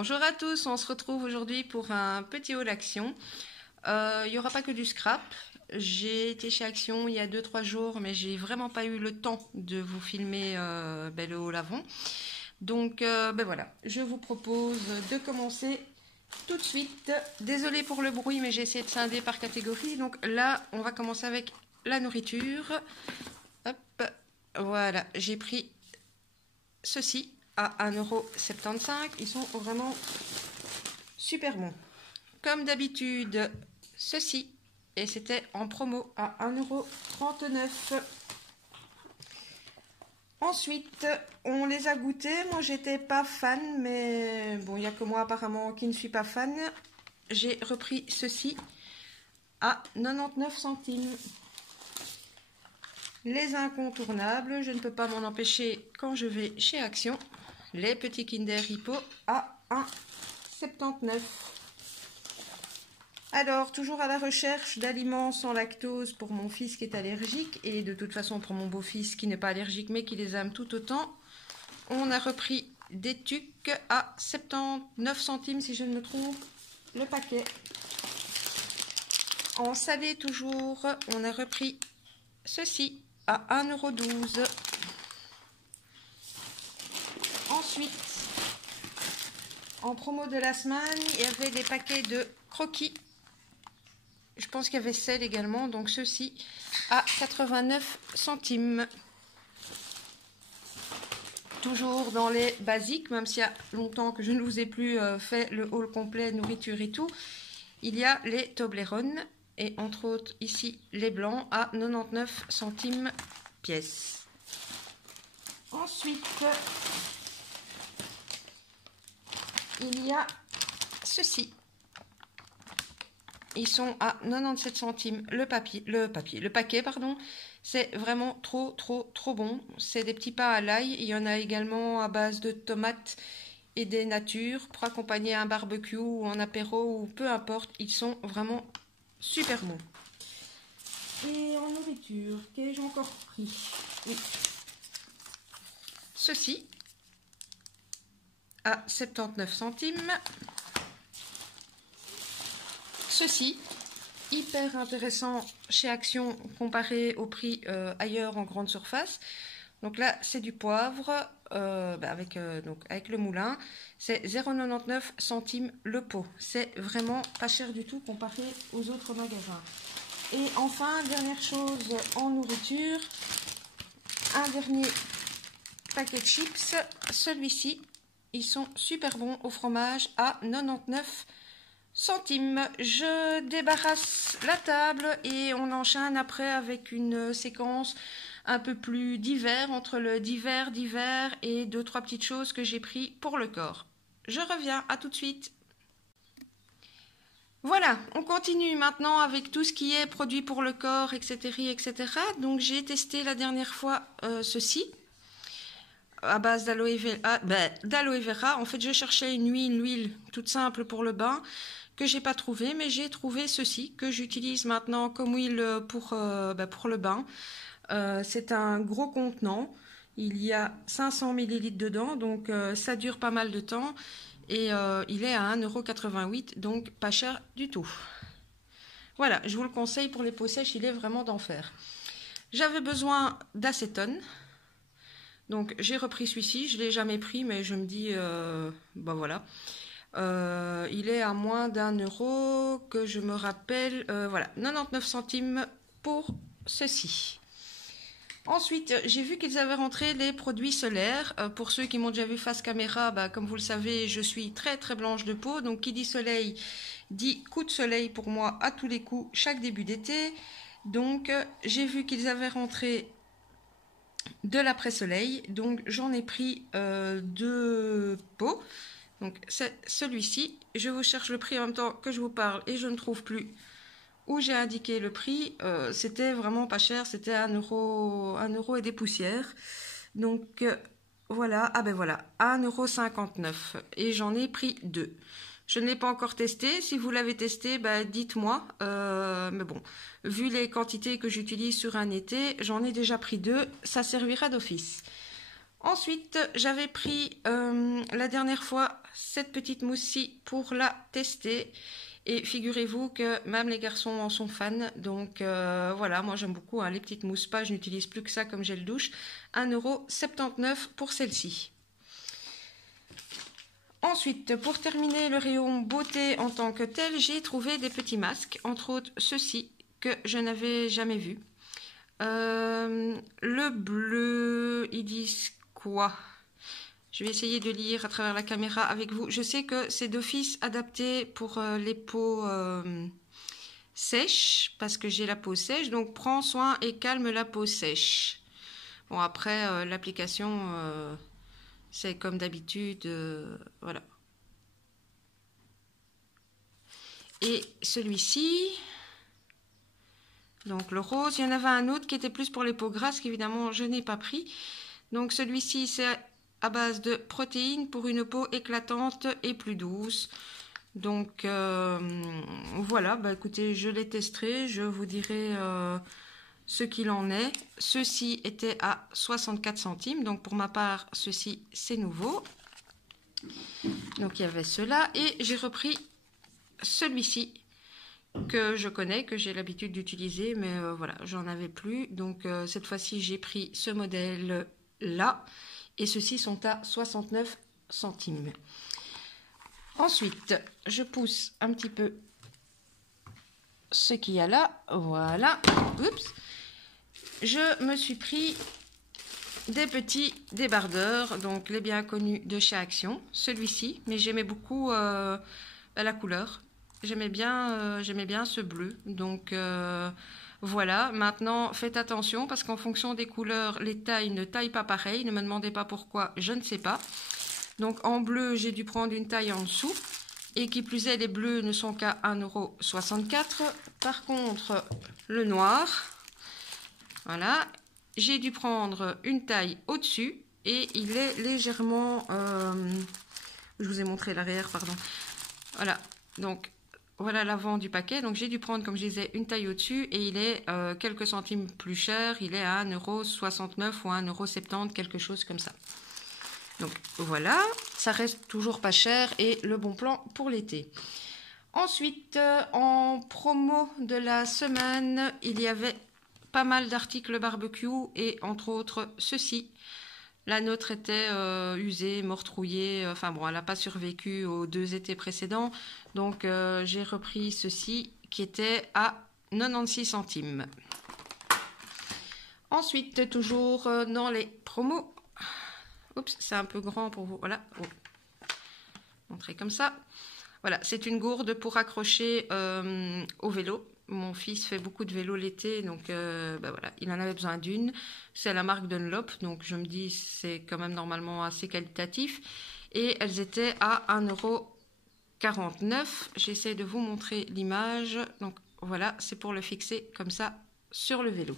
Bonjour à tous, on se retrouve aujourd'hui pour un petit haul Action. Il n'y aura pas que du scrap. J'ai été chez Action il y a 2-3 jours, mais j'ai vraiment pas eu le temps de vous filmer le haul avant. Donc voilà, je vous propose de commencer tout de suite. Désolée pour le bruit, mais j'ai essayé de scinder par catégorie. Donc là, on va commencer avec la nourriture. Hop, voilà, j'ai pris ceci à 1,75 €. Ils sont vraiment super bons. Comme d'habitude, ceci, et c'était en promo à 1,39 €. Ensuite, on les a goûtés. Moi, j'étais pas fan, mais bon, il n'y a que moi apparemment qui ne suis pas fan. J'ai repris ceci à 99 centimes. Les incontournables, je ne peux pas m'en empêcher quand je vais chez Action. Les petits Kinder Hippo à 1,79 €. Alors, toujours à la recherche d'aliments sans lactose pour mon fils qui est allergique et de toute façon pour mon beau-fils qui n'est pas allergique mais qui les aime tout autant. On a repris des tucs à 79 centimes si je ne me trompe le paquet. En salé toujours, on a repris ceci à 1,12 €. Ensuite, en promo de la semaine, il y avait des paquets de croquis. Je pense qu'il y avait sel également, donc ceci à 89 centimes. Toujours dans les basiques, même s'il y a longtemps que je ne vous ai plus fait le haul complet nourriture et tout. Il y a les Toblerone et entre autres ici les blancs à 99 centimes pièce. Ensuite, il y a ceci. Ils sont à 97 centimes le paquet, pardon. C'est vraiment trop bon. C'est des petits pains à l'ail. Il y en a également à base de tomates et des natures pour accompagner un barbecue ou un apéro ou peu importe. Ils sont vraiment super bons. Et en nourriture, qu'ai-je encore pris? Oui. Ceci à 79 centimes. Ceci, hyper intéressant chez Action comparé au prix ailleurs en grande surface. Donc là, c'est du poivre avec le moulin. C'est 0,99 centimes le pot. C'est vraiment pas cher du tout comparé aux autres magasins. Et enfin, dernière chose en nourriture, un dernier paquet de chips. Celui-ci, ils sont super bons au fromage à 99 centimes. Je débarrasse la table et on enchaîne après avec une séquence un peu plus d'hiver, entre le d'hiver et 2-3 petites choses que j'ai pris pour le corps. Je reviens, à tout de suite. Voilà, on continue maintenant avec tout ce qui est produit pour le corps, etc. Donc j'ai testé la dernière fois ceci à base d'aloe vera. En fait, je cherchais une huile toute simple pour le bain que j'ai pas trouvé, mais j'ai trouvé ceci que j'utilise maintenant comme huile pour le bain. C'est un gros contenant. Il y a 500 ml dedans, donc ça dure pas mal de temps. Et il est à 1,88 €, donc pas cher du tout. Voilà, je vous le conseille pour les peaux sèches, il est vraiment d'enfer. J'avais besoin d'acétone. Donc j'ai repris celui-ci, je ne l'ai jamais pris, mais je me dis, voilà. Il est à moins d'1 € que je me rappelle. Voilà, 99 centimes pour ceci. Ensuite, j'ai vu qu'ils avaient rentré les produits solaires. Pour ceux qui m'ont déjà vu face caméra, comme vous le savez, je suis très blanche de peau. Donc qui dit soleil, dit coup de soleil pour moi à tous les coups, chaque début d'été. Donc j'ai vu qu'ils avaient rentré de l'après-soleil. Donc j'en ai pris 2 pots. Donc c'est celui-ci. Je vous cherche le prix en même temps que je vous parle et je ne trouve plus où j'ai indiqué le prix. C'était vraiment pas cher, c'était 1 € et des poussières. Donc voilà, voilà, 1,59 € et j'en ai pris 2. Je ne l'ai pas encore testé. Si vous l'avez testé, dites-moi. Mais bon, vu les quantités que j'utilise sur un été, j'en ai déjà pris 2. Ça servira d'office. Ensuite, j'avais pris la dernière fois cette petite mousse-ci pour la tester. Et figurez-vous que même les garçons en sont fans. Donc voilà, moi j'aime beaucoup les petites mousses pas. Je n'utilise plus que ça comme gel douche. 1,79 € pour celle-ci. Ensuite, pour terminer le rayon beauté en tant que tel, j'ai trouvé des petits masques. Entre autres, ceux-ci que je n'avais jamais vus. Le bleu, ils disent quoi? Je vais essayer de lire à travers la caméra avec vous. Je sais que c'est d'office adapté pour les peaux sèches, parce que j'ai la peau sèche. Donc, prends soin et calme la peau sèche. Bon, après, l'application, c'est comme d'habitude. Voilà. Et celui-ci, donc le rose, il y en avait un autre qui était plus pour les peaux grasses, qu'évidemment, je n'ai pas pris. Donc, celui-ci, c'est à base de protéines pour une peau éclatante et plus douce. Donc voilà, bah écoutez, je les testerai, je vous dirai ce qu'il en est. Ceci était à 64 centimes, donc pour ma part, ceci c'est nouveau. Donc il y avait cela et j'ai repris celui-ci que je connais, que j'ai l'habitude d'utiliser, mais voilà, j'en avais plus. Donc cette fois-ci, j'ai pris ce modèle-là. Et ceux-ci sont à 69 centimes. Ensuite, je pousse un petit peu ce qu'il y a là. Voilà. Oups. Je me suis pris des petits débardeurs, donc les bien connus de chez Action. Celui-ci, mais j'aimais beaucoup la couleur. J'aimais bien ce bleu. Donc voilà, maintenant faites attention parce qu'en fonction des couleurs, les tailles ne taillent pas pareil. Ne me demandez pas pourquoi, je ne sais pas. Donc en bleu, j'ai dû prendre une taille en dessous. Et qui plus est, les bleus ne sont qu'à 1,64 €. Par contre, le noir, voilà, j'ai dû prendre une taille au-dessus. Et il est légèrement... je vous ai montré l'arrière, pardon. Voilà, donc... Voilà l'avant du paquet, donc j'ai dû prendre, comme je disais, une taille au-dessus et il est quelques centimes plus cher, il est à 1,69 € ou 1,70 €, quelque chose comme ça. Donc voilà, ça reste toujours pas cher et le bon plan pour l'été. Ensuite, en promo de la semaine, il y avait pas mal d'articles barbecue et entre autres ceci. La nôtre était usée, morte rouillée, enfin bon, elle n'a pas survécu aux 2 étés précédents. Donc j'ai repris ceci qui était à 96 centimes. Ensuite, toujours dans les promos. Oups, c'est un peu grand pour vous. Voilà, oh. Montrer comme ça. Voilà, c'est une gourde pour accrocher au vélo. Mon fils fait beaucoup de vélo l'été, donc bah voilà, il en avait besoin d'une. C'est la marque Dunlop, donc je me dis c'est quand même normalement assez qualitatif. Et elles étaient à 1,49 €. J'essaie de vous montrer l'image. Donc voilà, c'est pour le fixer comme ça sur le vélo.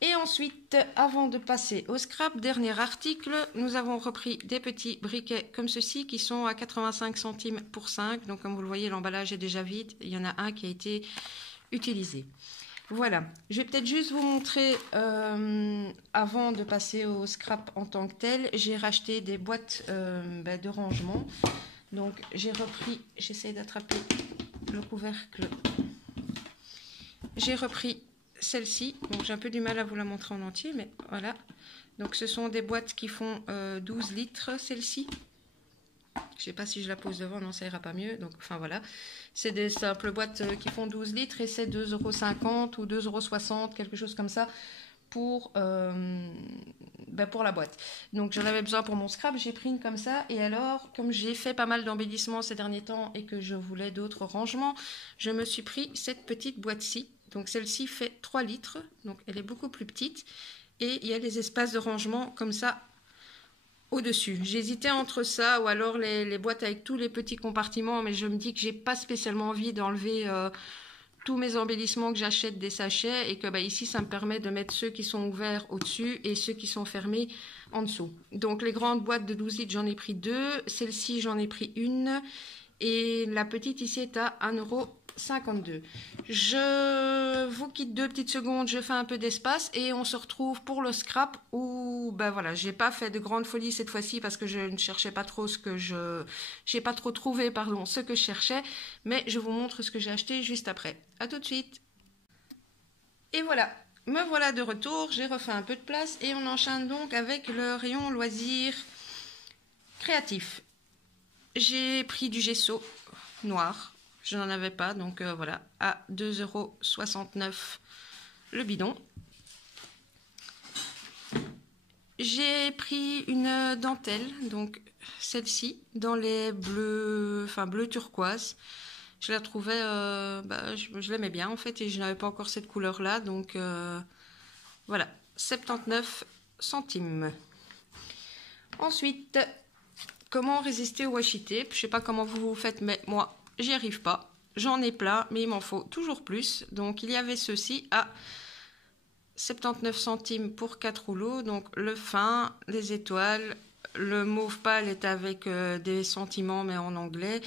Et ensuite, avant de passer au scrap, dernier article, nous avons repris des petits briquets comme ceci qui sont à 85 centimes pour 5. Donc comme vous le voyez, l'emballage est déjà vide. Il y en a un qui a été utilisé. Voilà, je vais peut-être juste vous montrer, avant de passer au scrap en tant que tel, j'ai racheté des boîtes de rangement. Donc j'ai repris, j'essaie d'attraper le couvercle, j'ai repris celle-ci, donc j'ai un peu du mal à vous la montrer en entier, mais voilà. Donc ce sont des boîtes qui font 12 litres, celle-ci. Je ne sais pas si je la pose devant, non, ça ira pas mieux. Donc, enfin voilà, c'est des simples boîtes qui font 12 litres et c'est 2,50 € ou 2,60 €, quelque chose comme ça, pour la boîte. Donc j'en avais besoin pour mon scrap, j'ai pris une comme ça. Et alors, comme j'ai fait pas mal d'embellissements ces derniers temps et que je voulais d'autres rangements, je me suis pris cette petite boîte-ci. Donc celle-ci fait 3 litres, donc elle est beaucoup plus petite. Et il y a des espaces de rangement comme ça au-dessus. J'hésitais entre ça ou alors les boîtes avec tous les petits compartiments, mais je me dis que j'ai pas spécialement envie d'enlever tous mes embellissements que j'achète des sachets et que ici ça me permet de mettre ceux qui sont ouverts au-dessus et ceux qui sont fermés en dessous. Donc les grandes boîtes de 12 litres, j'en ai pris 2, celle-ci j'en ai pris une et la petite ici est à 1,69 €. 52. Je vous quitte 2 petites secondes, je fais un peu d'espace et on se retrouve pour le scrap où, ben voilà, j'ai pas fait de grande folie cette fois-ci parce que je ne cherchais pas trop j'ai pas trop trouvé, pardon, ce que je cherchais, mais je vous montre ce que j'ai acheté juste après. À tout de suite. Et voilà, me voilà de retour, j'ai refait un peu de place et on enchaîne donc avec le rayon loisirs créatifs. J'ai pris du gesso noir, je n'en avais pas, donc voilà, à 2,69 € le bidon. J'ai pris une dentelle, donc celle-ci, dans les bleus, enfin bleu turquoise. Je la trouvais, je l'aimais bien en fait, et je n'avais pas encore cette couleur-là, donc voilà, 79 centimes. Ensuite, comment résister au washi tape? Je sais pas comment vous faites, mais moi, j'y arrive pas. J'en ai plein, mais il m'en faut toujours plus. Donc, il y avait ceci à 79 centimes pour 4 rouleaux. Donc, le fin, les étoiles. Le mauve pâle est avec des sentiments, mais en anglais.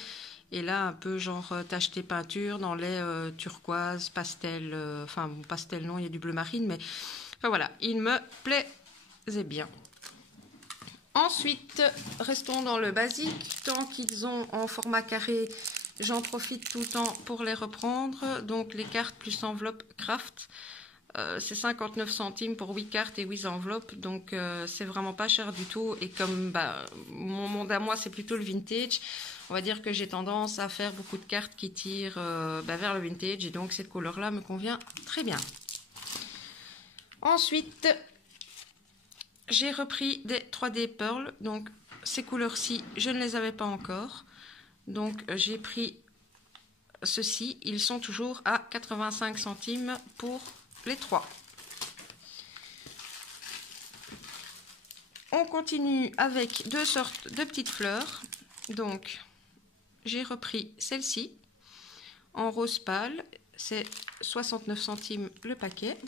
Et là, un peu genre tacheté peinture dans les turquoises, pastel. Enfin, bon, pastel non, il y a du bleu marine, mais enfin voilà, il me plaisait bien. Ensuite, restons dans le basique. Tant qu'ils ont en format carré, j'en profite tout le temps pour les reprendre. Donc, les cartes plus enveloppe craft. C'est 59 centimes pour 8 cartes et 8 enveloppes. Donc, c'est vraiment pas cher du tout. Et comme mon monde à moi, c'est plutôt le vintage, on va dire que j'ai tendance à faire beaucoup de cartes qui tirent vers le vintage. Et donc, cette couleur-là me convient très bien. Ensuite, j'ai repris des 3D Pearl, donc ces couleurs-ci, je ne les avais pas encore. Donc j'ai pris ceux-ci, ils sont toujours à 85 centimes pour les 3. On continue avec 2 sortes de petites fleurs. Donc j'ai repris celle-ci en rose pâle, c'est 69 centimes le paquet.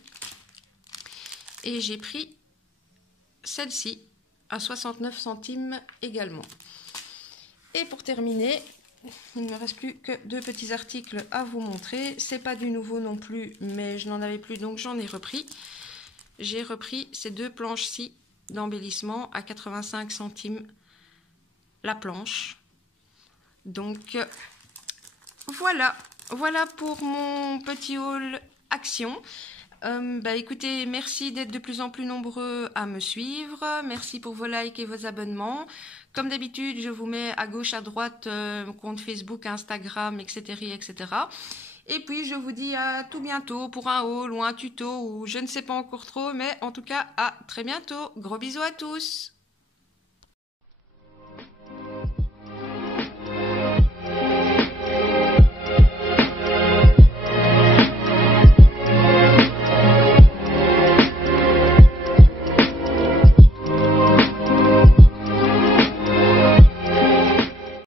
Et j'ai pris celle-ci à 69 centimes également. Et pour terminer, il ne me reste plus que 2 petits articles à vous montrer. C'est pas du nouveau non plus, mais je n'en avais plus, donc j'en ai repris. J'ai repris ces 2 planches-ci d'embellissement à 85 centimes la planche. Donc voilà pour mon petit haul action. Écoutez, merci d'être de plus en plus nombreux à me suivre. Merci pour vos likes et vos abonnements. Comme d'habitude, je vous mets à gauche, à droite, compte Facebook, Instagram, etc., etc. Et puis, je vous dis à tout bientôt pour un haul ou un tuto ou je ne sais pas encore trop, mais en tout cas, à très bientôt. Gros bisous à tous.